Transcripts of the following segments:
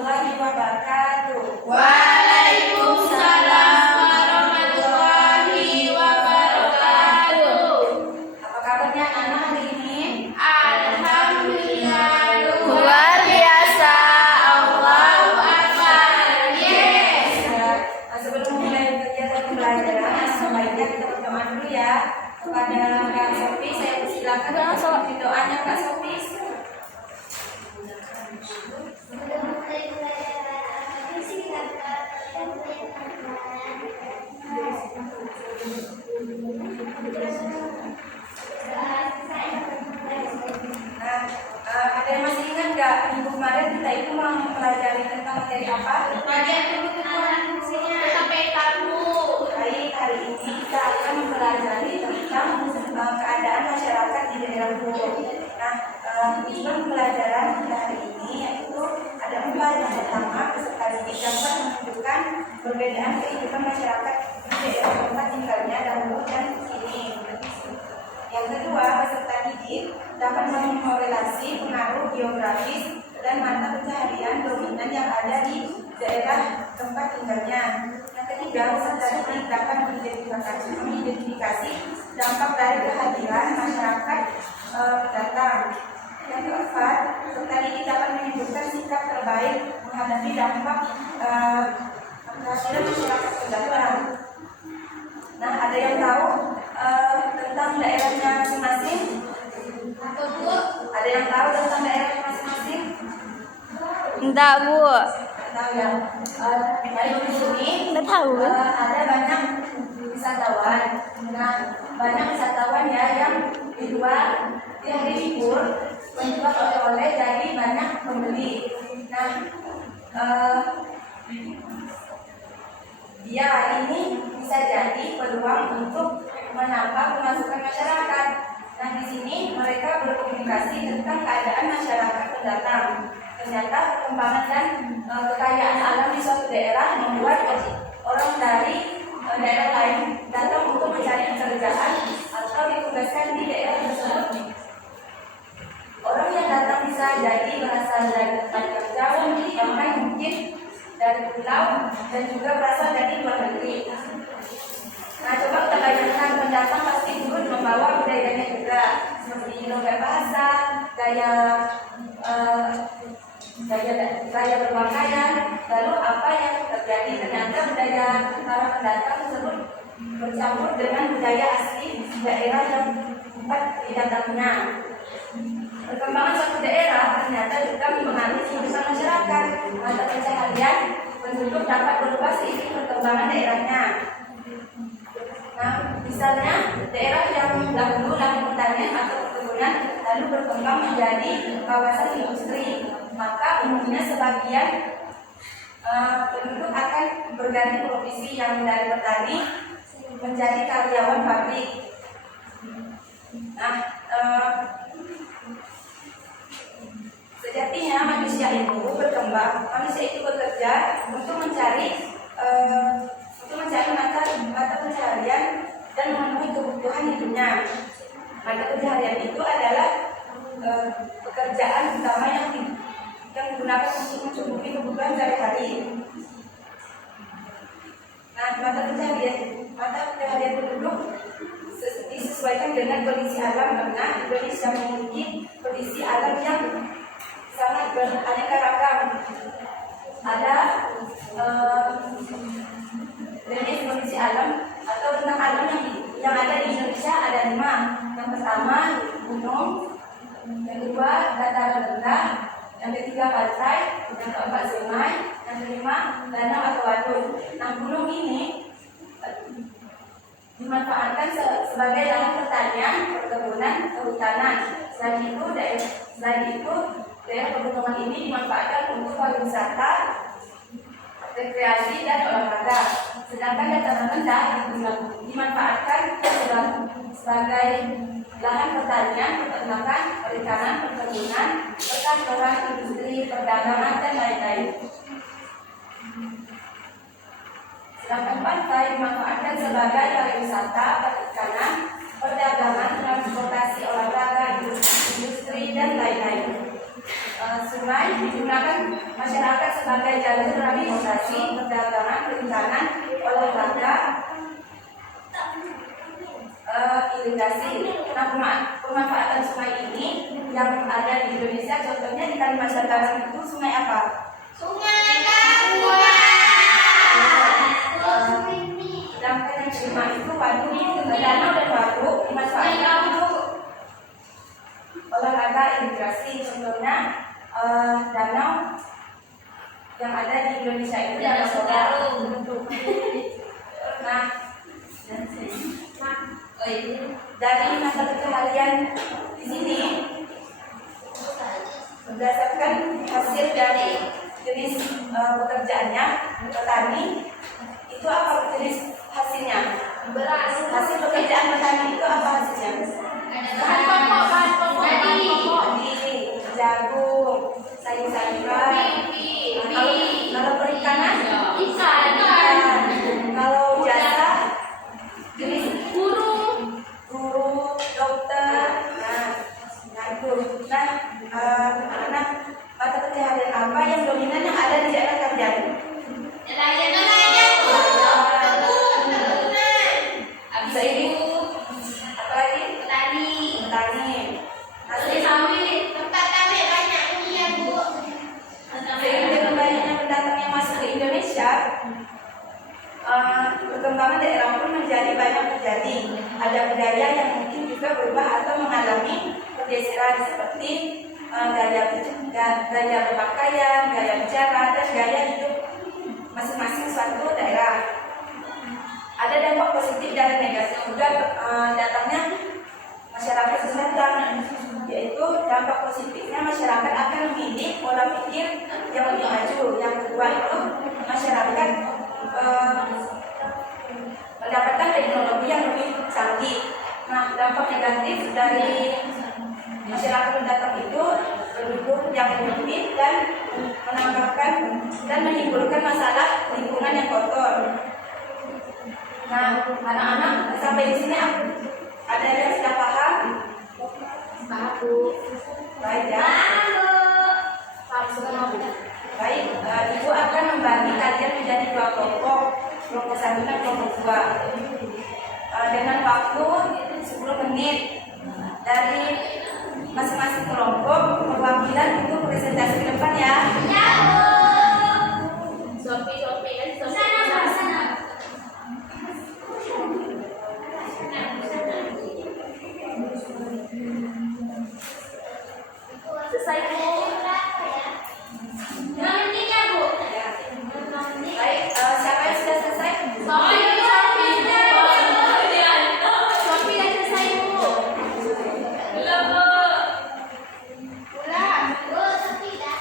warahmatullahi wabarakatuh. Waalaikumsalam warahmatullahi wabarakatuh. Apa kabarnya anak hari ini? Alhamdulillah luar biasa. Allahu Akbar. Yes. Sebelum mulai kegiatan pembelajaran, sebaiknya kita berdoa dulu ya. Kepada Kak Sofi, saya persilakan untuk doanya Kak Sofi. Ada yang masih ingat nggak minggu kemarin kita itu mempelajari tentang materi apa? Bagian kebutuhan fungsinya sampai kamu. Baik, hari ini kita akan mempelajari tentang keadaan masyarakat di daerah Pulau. Nah, tujuan pembelajaran kita hari ini yaitu ada 4. Yang pertama, peserta didik dapat menunjukkan perbedaan kehidupan masyarakat di daerah tempat tinggalnya dahulu dan kini. Yang kedua, peserta didik dapat mengkorelasi pengaruh geografis dan mata pencaharian dominan yang ada di daerah tempat tinggalnya. Yang ketiga, peserta didik dapat mengidentifikasi dampak dari kehadiran masyarakat pendatang. Yang keempat, peserta didik dapat menyebutkan sikap terbaik menghadapi dampak kehadiran masyarakat pendatang. Nah, ada yang tahu tentang daerahnya masing-masing? Ada yang tahu tentang daerahnya masing-masing? Enggak, Bu. Tahu ya. Baik, di sini Enggak tahu. ada banyak wisatawan. Nah, banyak wisatawan ya yang di hari libur menjual oleh-oleh dari banyak pembeli. Nah, ya ini bisa jadi peluang untuk menambah pemasukan masyarakat. Nah, di sini mereka berkomunikasi tentang keadaan masyarakat pendatang. Ternyata perkembangan dan kekayaan alam di suatu daerah membuat orang dari daerah lain datang untuk mencari pekerjaan atau ditugaskan di daerah tersebut. Orang yang datang bisa jadi berasal dari tempat yang jauh, bahkan mungkin dari pulau dan juga berasal dari luar negeri. Nah, coba kita bayangkan pendatang pasti turut membawa budayanya juga, seperti gaya bahasa, gaya berpakaian. Lalu apa yang terjadi? Ternyata budaya para pendatang tersebut bercampur dengan budaya asli daerah yang tempat didatanginya. Perkembangan suatu daerah ternyata juga mempengaruhi kehidupan masyarakat. Mata pencaharian penduduk dapat berubah seiring perkembangan daerahnya. Nah, misalnya daerah yang dahulu lahan pertanian atau perkebunan lalu berkembang menjadi kawasan industri, maka umumnya sebagian penduduk akan berganti profesi yang dari petani menjadi karyawan pabrik. Nah, sejatinya manusia itu berkembang, manusia itu bekerja untuk mencari mata pencaharian dan memenuhi kebutuhan hidupnya. Mata pencaharian itu adalah pekerjaan utama yang digunakan untuk mencukupi kebutuhan sehari-hari. Nah, mata pencaharian penduduk disesuaikan dengan kondisi alam, karena Indonesia memiliki kondisi alam yang sangat beraneka ragam. Ada jenis kondisi alam atau tentang alam yang ada di Indonesia ada 5. Yang pertama gunung, yang kedua dataran rendah, yang ketiga pantai, yang keempat sungai, yang kelima danau atau waduk. Nah, gunung ini dimanfaatkan sebagai lahan pertanian, perkebunan, kehutanan. Selain itu daerah pegunungan ini dimanfaatkan untuk pariwisata, rekreasi dan olahraga. Sedangkan dataran rendah dimanfaatkan sebagai lahan pertanian, peternakan, perikanan, perkebunan, perkantoran, industri, perdagangan dan lain-lain. Sedangkan pantai dimanfaatkan sebagai pariwisata, perikanan, perdagangan, transportasi, olahraga, industri dan lain-lain. sungai digunakan masyarakat sebagai jalur transportasi, perdagangan, perikanan, olahraga, irigasi. Nah, pemanfaatan sungai ini yang ada di Indonesia, contohnya di Kalimantan Barat itu sungai apa? Sungai Kapuas. Sedangkan yang kelima itu waduk, danau dan waduk dimanfaatkan untuk olahraga irigasi. Contohnya danau yang ada di Indonesia itu danau Sedarum. Nah, dari mata pencaharian di sini berdasarkan hasil dari jenis pekerjaannya petani itu apa jenis hasilnya? Beras. Hasil pekerjaan petani itu apa hasilnya? Bahan pokok tadi. Jagung, sayur-sayuran. Kalau perikanan Ikan. Kalau jasa jenis Guru. dokter. Nah itu. Nah, anak mata pencaharian apa yang dominan yang ada di daerah kalian? Nelayan. Bisa ini. Apa lagi? Petani. Hasil Sawit. Tempat kami banyak ini ya Bu. seiring dengan banyaknya pendatang yang masuk ke Indonesia, perkembangan daerah pun menjadi banyak terjadi. Ada budaya yang mungkin juga berubah atau mengalami pergeseran seperti gaya berpakaian, gaya bicara, dan gaya hidup masing-masing suatu daerah. Ada dampak positif dan negatif juga datangnya masyarakat pendatang, yaitu dampak positifnya masyarakat akan memilih pola pikir yang lebih maju. Yang kedua itu masyarakat mendapatkan teknologi yang lebih canggih. Nah, dampak negatif dari masyarakat pendatang itu penduduk yang menyempit dan menambahkan dan menimbulkan masalah lingkungan yang kotor. Nah, anak-anak sampai di sini ada yang sudah paham? Paham Bu. Baik ya. Paham semua Bu. Baik, Ibu akan membagi kalian menjadi dua kelompok 1 dan kelompok 2. Dengan waktu 10 menit dari masing-masing kelompok perwakilan untuk presentasi ke depan ya. Ya Bu. Sopi kan sana. Selesai Bu. Nantinya Bu. Baik, siapa yang sudah selesai? Sopi udah selesai Bu. Belum Bu. Ulang. Bu, Sopi dah.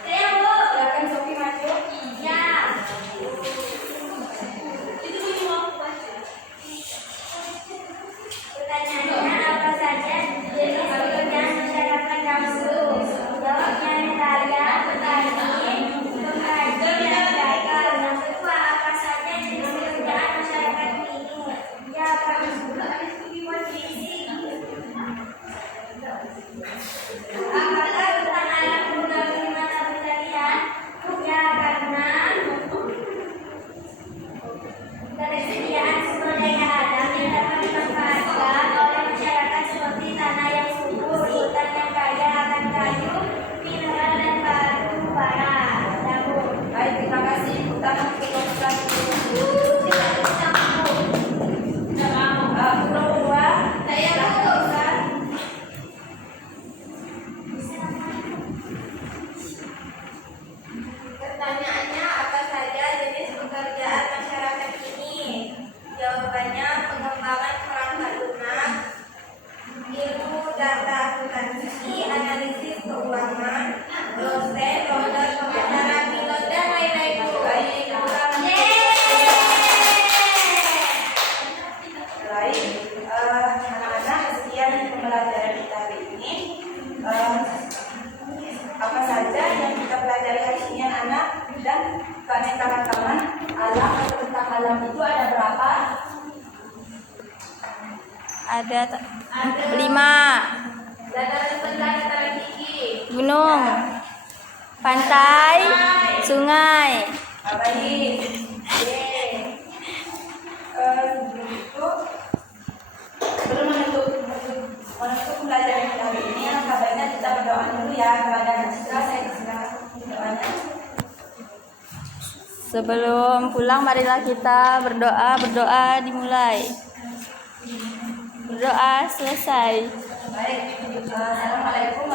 Saya Bu. Silakan Sofi maju. Iya. Itu Bu mau baca. Pertanyaannya apa saja jenis pekerjaan masyarakat dahulu? Jawabnya nelayan, petani, pengrajin, dan pedagang. Yang kedua, apa saja jenis pekerjaan masyarakat ini? Ya, posisi. Apakah hutan alam mengganggu mata pencarian? Ya, karena ketersediaan sumber daya alam yang dapat dimanfaatkan oleh masyarakat seperti tanah yang subur, hutan yang kaya akan kayu, mineral dan batu bara. Namun, Baik, terima kasih. Utama kelompok 1. tidak bisa Bu. Tidak mau. Kelompok 2. Saya Bu. Pertanyaannya, apa saja jenis pekerjaan masyarakat ini? Jawabannya pengembangan perangkat lunak, ilmu data akuntansi, analisis keuangan, dosen, modal pembelajaran pilot dan lain-lain Bu. Baik, baik. Anak-anak, sekian pembelajaran kita hari ini. Apa saja yang kita pelajari hari ini anak-anak, dan kawan-kawan alam atau tentang alam itu ada berapa? Ada Ada 5. data rendah, dataran tinggi, gunung, pantai, sungai. Baik. Sebelum itu, sebelum menutup pembelajaran kita hari ini, alangkah baiknya kita berdoa dulu ya kepada Citra. Saya persilakan doanya. Sebelum pulang, marilah kita berdoa. Berdoa dimulai. Berdoa selesai. Baik. Assalamualaikum warahmatullahi wabarakatuh.